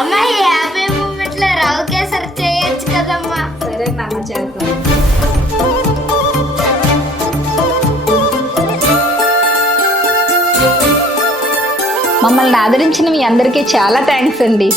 అమ్మాయి happy moment లో రవ్వ కేసరి చేయొచ్చు కదమ్మా. సరే నాన్న చేద్దాం. మమ్మల్ని ఆదరించిన మీ అందరికీ చాలా థ్యాంక్స్ అండి.